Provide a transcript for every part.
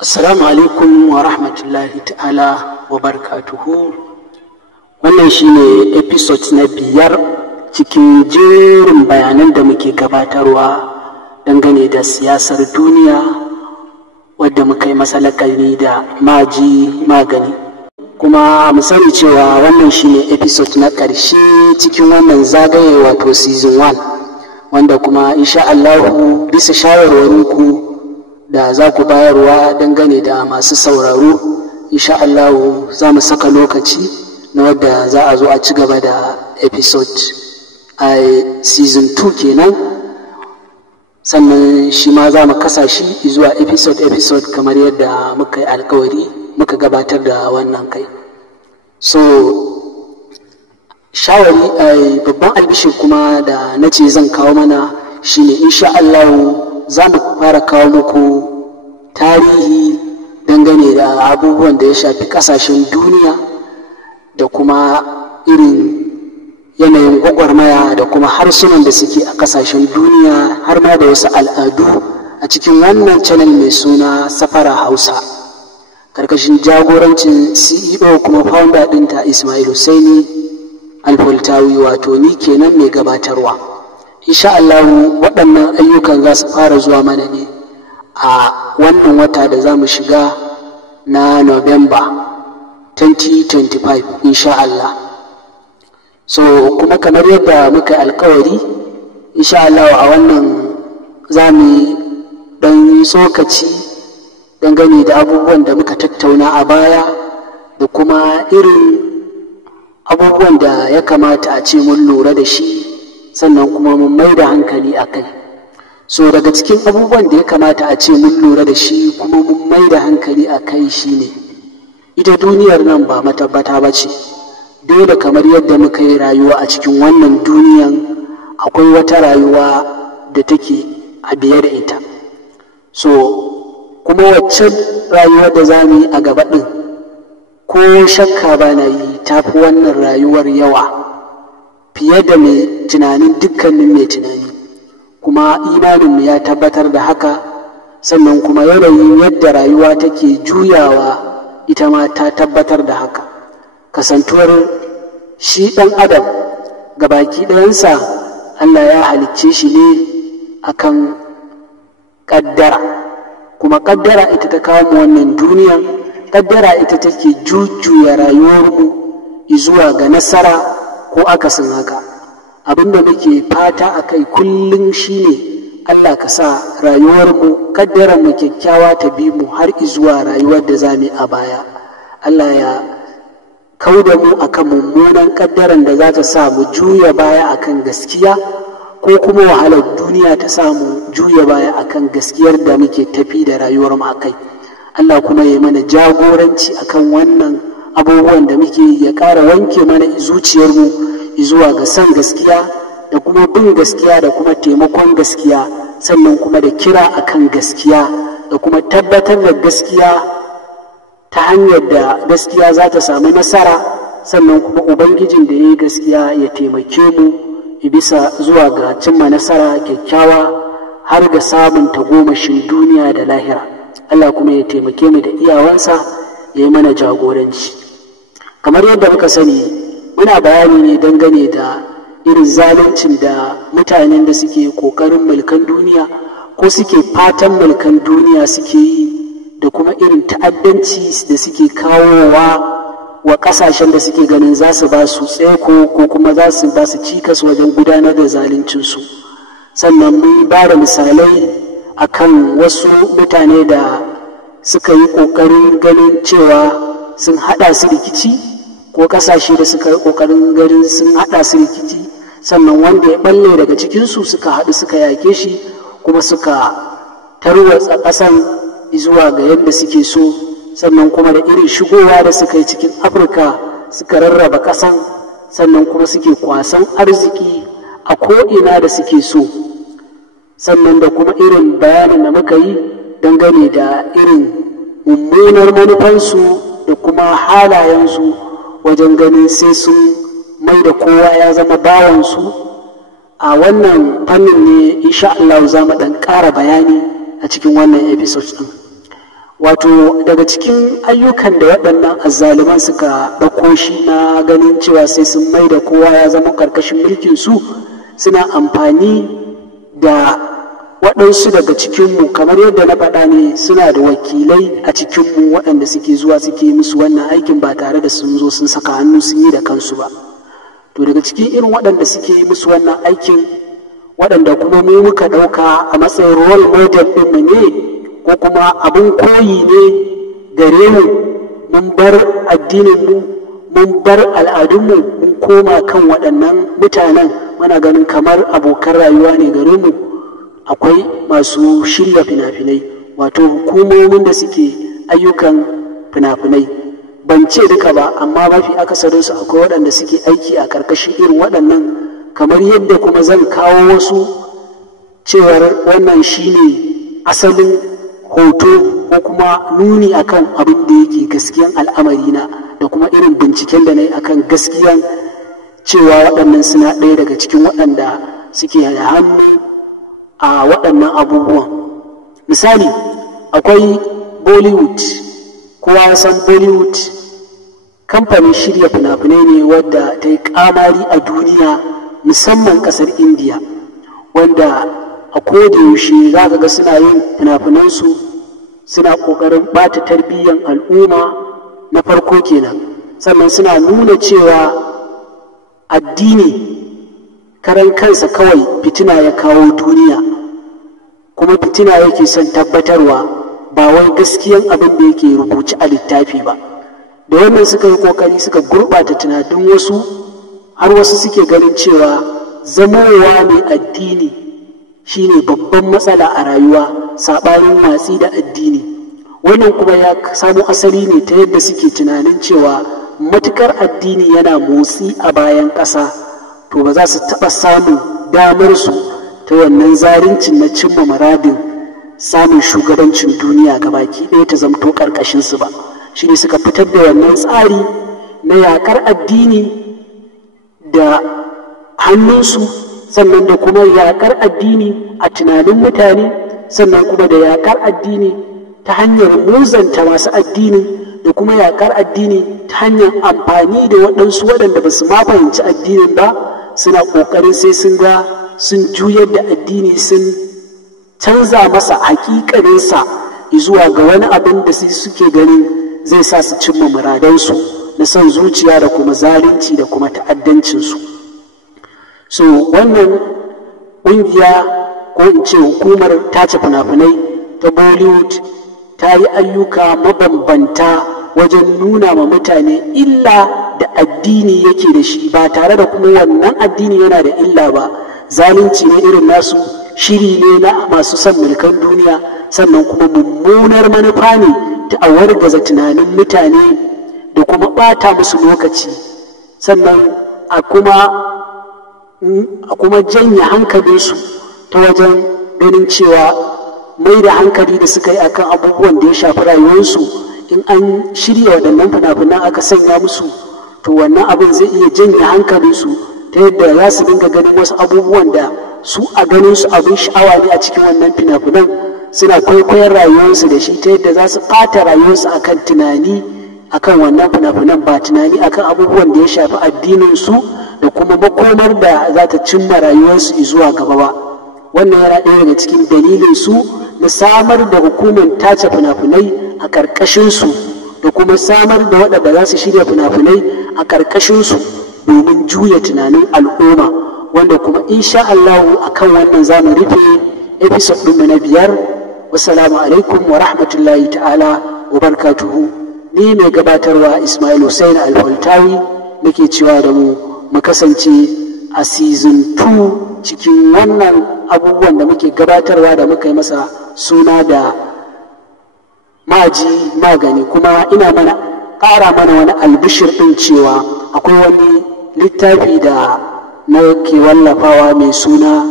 Assalamu alaikum wa rahmatullahi ta'ala wa barakatuhu. Wannan shine episode na 5 cikin jerin bayanan da muke gabatarwa dangane da siyasar duniya wadda muka yi masa lakani da maji magani. Kuma mu sani cewa wannan shine episode na ƙarshe cikin wannan zagaye wato season 1, wanda kuma insha Allahu bisa shawarwarinku da za ku bayarwa dangane da masu sauraro, insha Allah za mu saka lokaci na wadda za a zo a ci gaba da episode a season 2 kenan, sannan shi ma za mu kasa shi zuwa episode kamar yadda muka yi alkawari muka gabatar da wannan kai. So shawari babban albishir kuma da na ce zan kawo mana shine insha Allah za mu fara kawo muku tarihi dangane da abubuwan da ya shafi kasashen duniya da kuma irin yanayin gwagwarmaya da kuma harsunan da suke a kasashen duniya, har ma da wasu al'adu a cikin wannan channel mai suna Safara Hausa, karkashin jagorancin CEO kuma founder ɗinta Ismail Hussaini Alfultawi, wato ni kenan mai gabatarwa. Insha Allah waɗannan ayyukan za su fara zuwa mana ne a wannan wata da za mu shiga na November 2025 insha Allah. So kuma kamar yadda muka alkawari insha Allah a wannan za mu ɗan tsokaci dangane da abubuwan da muka tattauna a baya da kuma irin abubuwan da ya kamata a ce mun lura da shi, sannan kuma mun mai da hankali a kai. So daga cikin abubuwan da ya kamata a ce mun lura da shi kuma mun mai da hankali a kai shi ne, ita duniyar nan ba matabbata ba ce. Dole kamar yadda muka yi rayuwa a cikin wannan duniyan, akwai wata rayuwa da take a biye da ita. So kuma waccan rayuwar da za mu yi a gaba ɗin, ko shakka ba na yi tafi wannan rayuwar yawa fiye da mai tunanin dukkanin mai tunani, kuma imaninmu ya tabbatar da haka. Sannan kuma yanayin yadda rayuwa take juyawa ita ma ta tabbatar da haka, kasantuwar shi ɗan adam gabaki ɗayansa Allah ya halicce shi ne akan ƙaddara, kuma ƙaddara ita ta kawo mu wannan duniya. Ƙaddara ita take jujjuya rayuwarmu zuwa ga nasara ko akasin haka. Abinda muke fata a kai kullum shine Allah ka sa rayuwarmu, ƙaddararmu kyakkyawa ta bi mu har zuwa rayuwar da za mu yi a baya. Allah ya kauda mu akan mummunan ƙaddaran da za ta sa mu juya baya akan gaskiya, ko kuma wahalar duniya ta sa mu juya baya akan gaskiyar da muke tafi da rayuwarmu a kai. Allah kuma ya mana jagoranci akan wannan abubuwan da muke, ya ƙara wanke mana zuciyarmu zuwa ga san gaskiya da kuma bin gaskiya da kuma taimakon gaskiya, sannan kuma da kira akan gaskiya da kuma tabbatar da gaskiya ta hanyar da gaskiya za ta samu nasara, sannan kuma ubangijin da ya yi gaskiya ya taimake mu bisa zuwa ga cimma nasara kyakkyawa har ga samun tagomashin duniya da lahira. Allah kuma ya taimake mu da iyawansa ya yi mana jagoranci. Kamar yadda muka sani, muna bayani ne dangane da irin zaluncin da mutanen da suke ƙoƙarin mulkan duniya ko suke fatan mulkan duniya suke yi, da kuma irin ta'addanci da suke kawowa wa ƙasashen da suke ganin za su ba su tseko ko kuma za su ba su cikas wajen gudanar da zaluncinsu. Sannan mun ba da misalai akan wasu mutane da suka yi ƙoƙarin ganin cewa sun haɗa su rikici, ko ƙasashe da suka yi ƙoƙarin ganin sun haɗa su rikici, sannan wanda ya ɓalle daga cikinsu suka haɗu suka yake shi, kuma suka tarwatsa ƙasan zuwa ga yadda suke so. Sannan kuma da irin shigowa da suka yi cikin Afirka suka rarraba ƙasan, sannan kuma suke kwasan arziki a ko'ina da suke so. Sannan da kuma irin bayanin da muka yi dangane da irin mummunar manufansu da kuma halayensu wajen ganin sai sun mai da kowa ya zama bawansu. A wannan fannin ne insha Allah za mu ɗan ƙara bayani a cikin wannan episode ɗin. wato daga cikin ayyukan da waɗannan azzaliman suka ɗauko shi na ganin cewa sai sun mai da kowa ya zama ƙarƙashin mulkin su, suna amfani da waɗansu daga cikinmu, kamar yadda na faɗa ne, suna da wakilai a cikinmu waɗanda suke zuwa suke musu wannan aikin ba tare da sun zo sun saka hannu sun yi da kansu ba. To daga cikin irin waɗanda suke yi musu wannan aikin, waɗanda kuma mu muka ɗauka a matsayin role model ɗinmu ne ko kuma abin koyi ne gare mu, mun bar addininmu, mun bar al'adunmu, mun koma kan waɗannan mutanen, muna ganin kamar abokan rayuwa ne gare mu. Akwai masu shirya fina-finai, wato hukumomin da suke ayyukan fina-finai, ban ce duka ba amma mafi akasarinsu akwai waɗanda suke aiki a ƙarƙashin irin waɗannan, kamar yadda kuma zan kawo wasu cewar wannan shine asalin hoto ko kuma nuni akan abin da yake gaskiyan al'amari na, da kuma irin binciken da na yi akan gaskiyan cewa waɗannan suna ɗaya daga cikin waɗanda suke da hannu a waɗannan abubuwan. Misali, akwai Bollywood, kowa ya san Bollywood kamfanin shirya fina-finai ne wadda ta yi ƙamari a duniya, musamman ƙasar Indiya, wanda a kodayaushe za ka ga suna yin fina-finansu, suna ƙoƙarin ɓata tarbiyyar al'umma na farko kenan, sannan suna nuna cewa addini karan kansa kawai fitina ya kawo duniya, kuma fitina yake son tabbatarwa, ba wai gaskiyan abin da yake rubuce a littafi ba. Da wannan suka yi ƙoƙari suka gurɓata tunanin wasu, har wasu suke ganin cewa zamowa mai addini shine babban matsala a rayuwa, saɓanin watsi da addini. Wannan kuma ya samo asali ne ta yadda suke tunanin cewa matukar addini yana motsi a bayan ƙasa, to ba za su taɓa samun damar su ta wannan zalincin na cimma muradin samun shugabancin duniya gabaki ɗaya ta zamto ƙarƙashinsu ba. Shi ne suka fitar da wannan tsari na yaƙar addini da hannunsu, sannan da kuma yaƙar addini a tunanin mutane, sannan kuma da yaƙar addini ta hanyar muzanta masu addini, da kuma yaƙar addini ta hanyar amfani da waɗansu waɗanda ba su ma fahimci addinin ba, suna ƙoƙarin sai sun ga sun juyar da addini, sun canza masa haƙiƙaninsa zuwa ga wani abin da sai suke ganin zai sa su cimma muradansu na son zuciya da kuma zalunci da kuma ta'addancinsu. So wannan ƙungiya ko in ce hukumar tace fina-finai ta Bollywood ta yi ayyuka mabambanta wajen nuna ma mutane illa da addini yake da shi, ba tare da kuma wannan addini yana da illa ba. Zalunci ne irin nasu, shiri ne na masu son mulkan duniya, sannan kuma mummunar manufa ne ta a wargaza tunanin mutane da kuma ɓata musu lokaci, sannan a kuma janye hankalinsu ta wajen ganin cewa mai da hankali da suka yi akan abubuwan da ya shafi rayuwarsu, in an shirya waɗannan fina-finan aka sanya musu, to wannan abin zai iya janye hankalinsu ta yadda za su dinga ganin wasu abubuwan da su a ganin su abin sha'awa ne a cikin wannan fina-finan, suna kwaikwayon rayuwarsu da shi ta yadda za su ɓata rayuwarsu akan tunani akan wannan fina-finan, ba tunani akan abubuwan da ya shafi addininsu da kuma makomar da za ta cimma rayuwarsu zuwa gaba ba. Wannan yana ɗaya daga cikin dalilin su na samar da hukumar tace fina-finai a ƙarƙashinsu, da kuma samar da waɗanda za su shirya fina-finai a ƙarƙashinsu domin juya tunanin al'umma, wanda kuma insha Allahu akan wannan za mu rufe episode ɗinmu na 5. Wassalamu alaikum wa rahmatullahi ta'ala wa barakatuhu. Ni mai gabatarwa Ismail Hussein Al-Faltawi nake cewa da mu kasance a season 2 cikin wannan abubuwan da muke gabatarwa da muka yi masa suna da maji magani. Kuma ina mana ƙara mana wani albishir ɗin cewa akwai wani littafi da na ke wallafawa mai suna,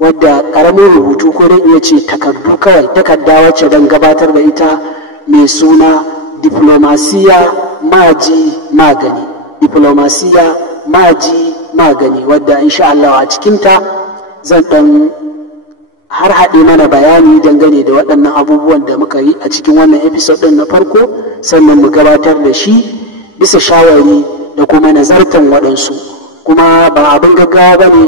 wadda ƙaramin rubutu ko dai iya ce takardu kawai, takarda wacce don gabatar da ita, mai suna Diplomasiya Maji Magani. Diplomasiya Maji Magani, wadda insha Allah a cikinta zan ɗan har haɗe mana bayani dangane da waɗannan abubuwan da muka yi a cikin wannan episode ɗin na farko, sannan mu gabatar da shi bisa shawari da kuma nazartan waɗansu. Kuma ba abin gaggawa ba ne,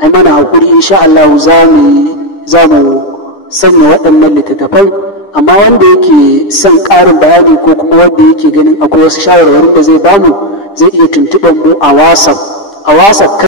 ai mana haƙuri, insha Allah za mu sanya waɗannan littattafai, amma wanda yake son ƙarin bayani ko kuma wanda yake ganin akwai wasu shawarwarin da zai bamu zai iya tuntuɓar mu a WhatsApp